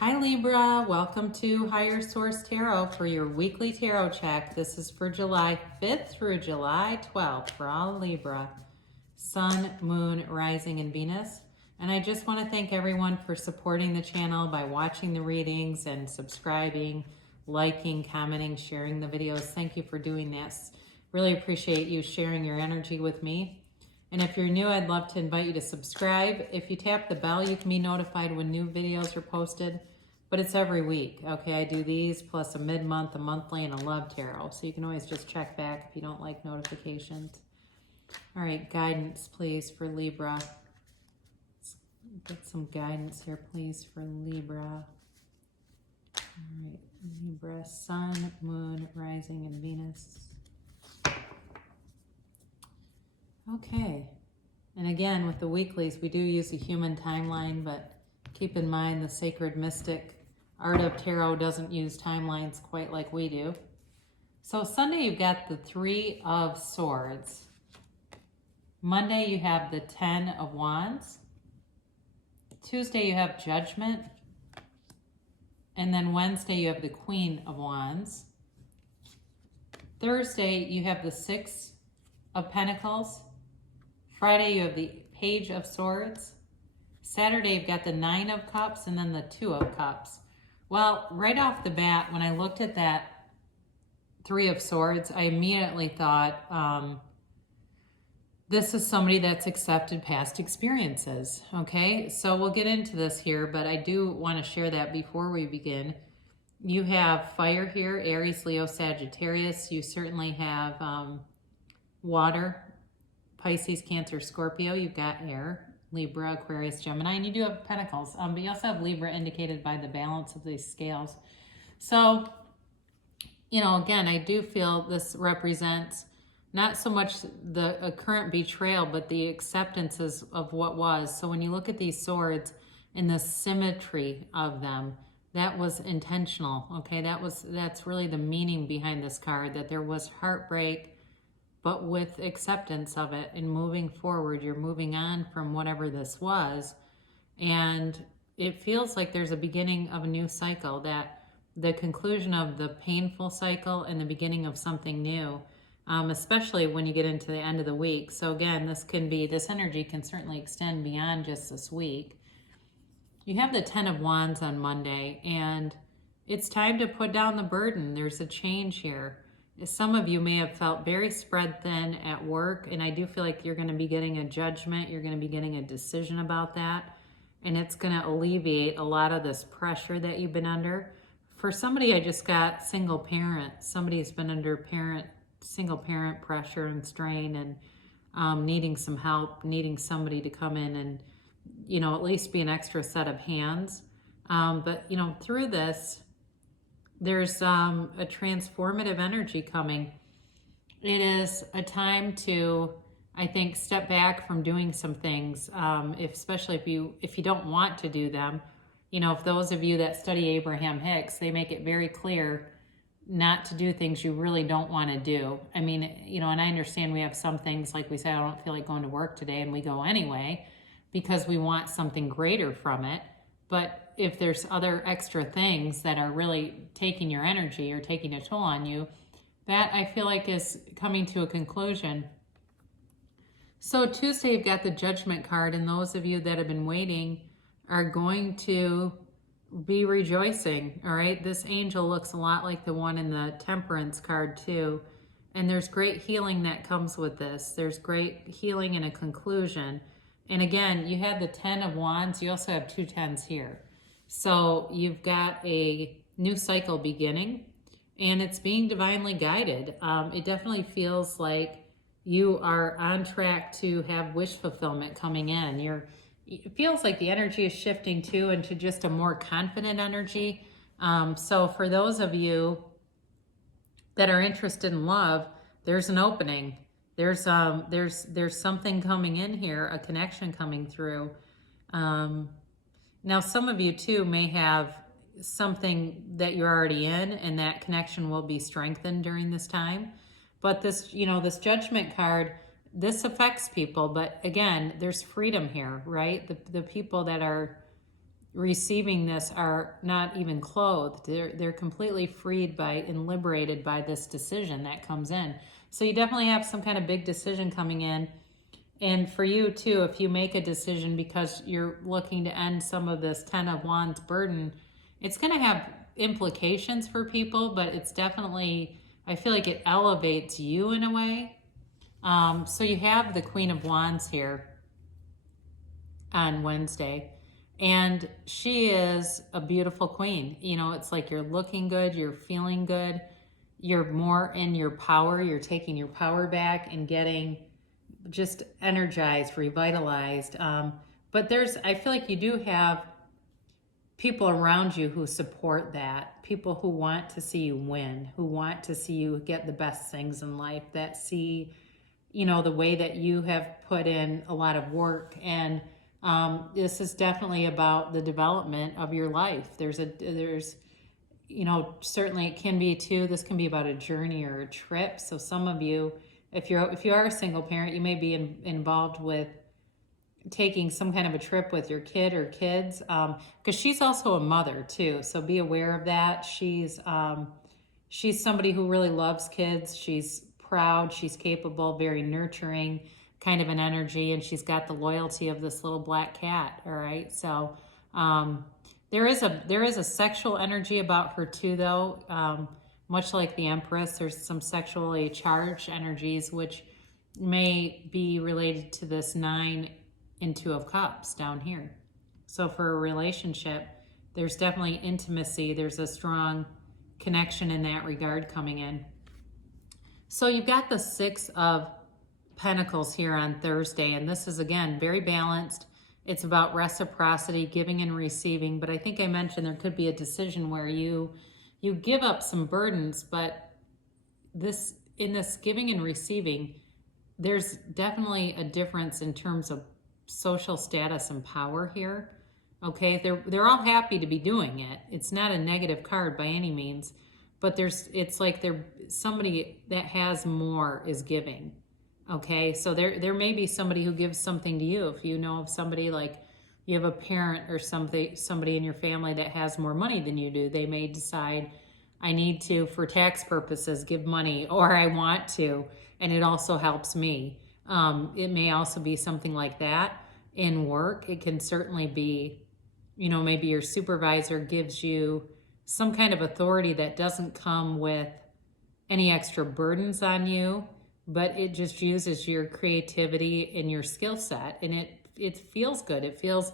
Hi Libra, welcome to Higher Source Tarot for your weekly tarot check. This is for July 5th through July 12th for all Libra, Sun, Moon, Rising, and Venus. And I just want to thank everyone for supporting the channel by watching the readings and subscribing, liking, commenting, sharing the videos. Thank you for doing this. Really appreciate you sharing your energy with me. And if you're new, I'd love to invite you to subscribe. If you tap the bell, you can be notified when new videos are posted, but it's every week, okay? I do these plus a mid-month, a monthly, and a love tarot, so you can always just check back if you don't like notifications. All right, guidance, please, for Libra. Let's get some guidance here, please, for Libra. All right, Libra, Sun, Moon, Rising, and Venus. Okay, and again, with the weeklies, we do use a human timeline, but keep in mind the sacred mystic art of tarot doesn't use timelines quite like we do. So Sunday, you've got the Three of Swords. Monday, you have the Ten of Wands. Tuesday, you have Judgment. And then Wednesday, you have the Queen of Wands. Thursday, you have the Six of Pentacles. Friday, you have the Page of Swords. Saturday, you've got the Nine of Cups and then the Two of Cups. Well, right off the bat, when I looked at that Three of Swords, I immediately thought, this is somebody that's accepted past experiences, okay? So we'll get into this here, but I do want to share that before we begin. You have fire here, Aries, Leo, Sagittarius. You certainly have water, Pisces, Cancer, Scorpio. You've got air, Libra, Aquarius, Gemini, and you do have Pentacles. But you also have Libra indicated by the balance of these scales. So, you know, again, I do feel this represents not so much the current betrayal, but the acceptances of what was. So when you look at these swords and the symmetry of them, that was intentional, okay? That's really the meaning behind this card, that there was heartbreak, but with acceptance of it and moving forward, you're moving on from whatever this was. And it feels like there's a beginning of a new cycle, that the conclusion of the painful cycle and the beginning of something new, especially when you get into the end of the week. So again, this energy can certainly extend beyond just this week. You have the Ten of Wands on Monday, and it's time to put down the burden. There's a change here. Some of you may have felt very spread thin at work, and I do feel like you're going to be getting a judgment. You're going to be getting a decision about that, and it's going to alleviate a lot of this pressure that you've been under. For somebody, I just got single parent. Somebody has been under single parent pressure and strain, and needing some help, needing somebody to come in and, you know, at least be an extra set of hands. But, you know, through this, there's a transformative energy coming. It is a time to, I think, step back from doing some things, especially if you don't want to do them. You know, if those of you that study Abraham Hicks, they make it very clear not to do things you really don't want to do. I mean, you know, and I understand we have some things, like we say, I don't feel like going to work today, and we go anyway because we want something greater from it. But if there's other extra things that are really taking your energy or taking a toll on you, that I feel like is coming to a conclusion. So Tuesday, you've got the Judgment card, and those of you that have been waiting are going to be rejoicing, all right? This angel looks a lot like the one in the Temperance card too, and there's great healing that comes with this. There's great healing and a conclusion. And again, you have the Ten of Wands. You also have two tens here. So you've got a new cycle beginning, and it's being divinely guided. It definitely feels like you are on track to have wish fulfillment coming in. It feels like the energy is shifting too into just a more confident energy. So for those of you that are interested in love, there's an opening. There's something coming in here, a connection coming through. Now, some of you too may have something that you're already in, and that connection will be strengthened during this time. But this, you know, this Judgment card, this affects people, but again, there's freedom here, right? The people that are receiving this are not even clothed. They're completely freed by and liberated by this decision that comes in. So you definitely have some kind of big decision coming in. And for you too, if you make a decision because you're looking to end some of this Ten of Wands burden, it's going to have implications for people, but it's definitely, I feel like it elevates you in a way. So you have the Queen of Wands here on Wednesday, and she is a beautiful queen. You know, it's like you're looking good, you're feeling good, you're more in your power, you're taking your power back and getting just energized, revitalized. But I feel like you do have people around you who support that, people who want to see you win, who want to see you get the best things in life, that see, you know, the way that you have put in a lot of work. And this is definitely about the development of your life. There's, you know, certainly it can be too, this can be about a journey or a trip. So some of you, if you are a single parent, you may be involved with taking some kind of a trip with your kid or kids, because she's also a mother too. So be aware of that. She's somebody who really loves kids. She's proud, she's capable, very nurturing kind of an energy, and she's got the loyalty of this little black cat. All right. So there is a sexual energy about her too, though. Much like the Empress, there's some sexually charged energies which may be related to this 9 and 2 of Cups down here. So for a relationship, there's definitely intimacy. There's a strong connection in that regard coming in. So you've got the 6 of Pentacles here on Thursday, and this is, again, very balanced. It's about reciprocity, giving and receiving, but I think I mentioned there could be a decision where you give up some burdens, but in this giving and receiving, there's definitely a difference in terms of social status and power here. Okay, they're all happy to be doing it. It's not a negative card by any means, but it's like somebody that has more is giving. Okay, so there may be somebody who gives something to you. If you know of somebody, like you have a parent or somebody in your family that has more money than you do, they may decide, I need to, for tax purposes, give money, or I want to, and it also helps me. It may also be something like that in work. It can certainly be, you know, maybe your supervisor gives you some kind of authority that doesn't come with any extra burdens on you, but it just uses your creativity and your skill set, and it feels good. It feels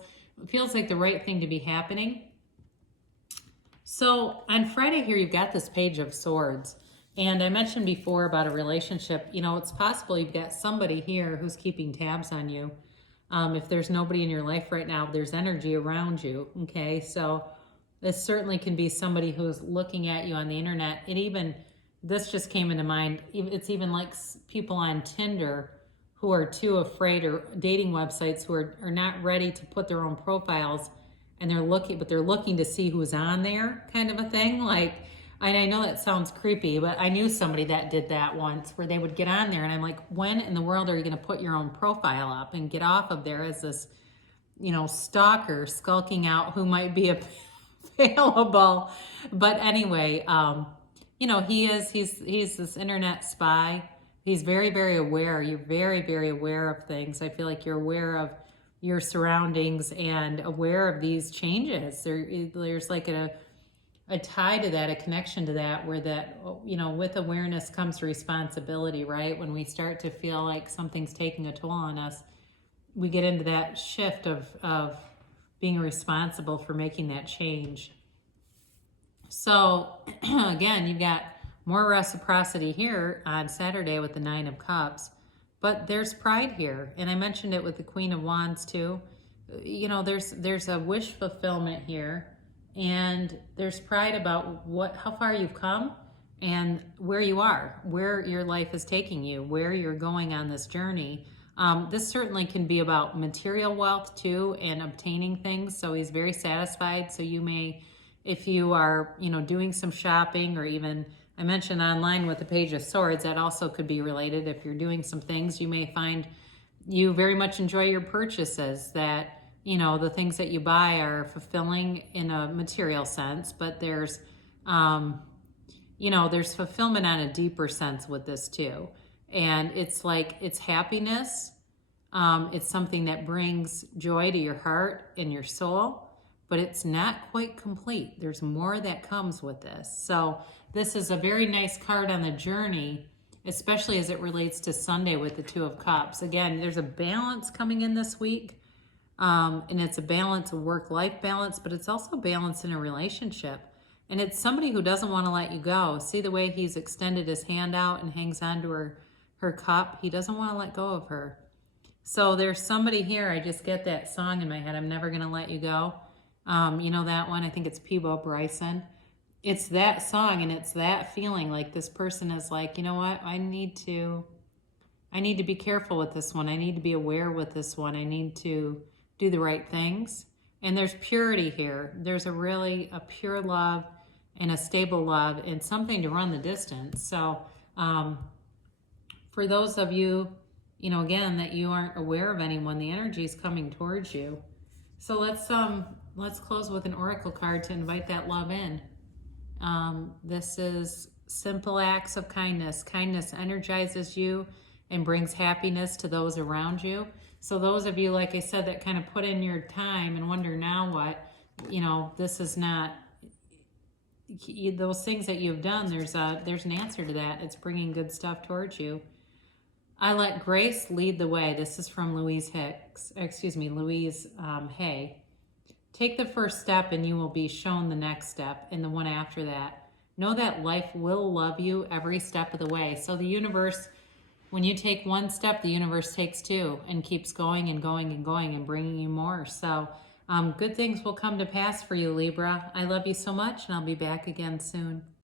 like the right thing to be happening. So on Friday here, you've got this Page of Swords. And I mentioned before about a relationship. You know, it's possible you've got somebody here who's keeping tabs on you. If there's nobody in your life right now, there's energy around you, okay? So this certainly can be somebody who's looking at you on the internet. This just came into mind. It's even like people on Tinder who are too afraid, or dating websites who are not ready to put their own profiles, and they're looking to see who's on there, kind of a thing. Like, I know that sounds creepy, but I knew somebody that did that once, where they would get on there, and I'm like, when in the world are you going to put your own profile up and get off of there as this, you know, stalker skulking out who might be available? But anyway, you know, he's this internet spy. He's very, very aware. You're very, very aware of things. I feel like you're aware of your surroundings and aware of these changes. There's like a tie to that, a connection to that, where that, you know, with awareness comes responsibility, right? When we start to feel like something's taking a toll on us, we get into that shift of being responsible for making that change. So again, you've got more reciprocity here on Saturday with the 9 of Cups, but there's pride here. And I mentioned it with the Queen of Wands too. You know, there's a wish fulfillment here, and there's pride about how far you've come and where you are, where your life is taking you, where you're going on this journey. This certainly can be about material wealth too, and obtaining things. So he's very satisfied. So you may, if you are, you know, doing some shopping, or even, I mentioned online with the Page of Swords, that also could be related. If you're doing some things, you may find you very much enjoy your purchases, that you know, the things that you buy are fulfilling in a material sense, but there's, you know, there's fulfillment on a deeper sense with this too. And it's like, it's happiness. It's something that brings joy to your heart and your soul, but it's not quite complete. There's more that comes with this. So this is a very nice card on the journey, especially as it relates to Sunday with the Two of Cups. Again, there's a balance coming in this week. And it's a balance, a work-life balance, but it's also balance in a relationship. And it's somebody who doesn't want to let you go. See the way he's extended his hand out and hangs on to her cup? He doesn't want to let go of her. So there's somebody here, I just get that song in my head, I'm Never Gonna Let You Go. You know that one? I think it's Peebo Bryson. It's that song and it's that feeling like this person is like, you know what? I need to be careful with this one. I need to be aware with this one. I need to do the right things. And there's purity here. There's a pure love and a stable love and something to run the distance. So for those of you, you know, again, that you aren't aware of anyone, the energy is coming towards you. So let's close with an oracle card to invite that love in. This is simple acts of kindness. Kindness energizes you and brings happiness to those around you. So those of you, like I said, that kind of put in your time and wonder now what, you know, this is not, those things that you've done, there's an answer to that. It's bringing good stuff towards you. I let grace lead the way. This is from Louise Hay. Take the first step and you will be shown the next step and the one after that. Know that life will love you every step of the way. So the universe, when you take one step, the universe takes two and keeps going and going and going and bringing you more. So good things will come to pass for you, Libra. I love you so much, and I'll be back again soon.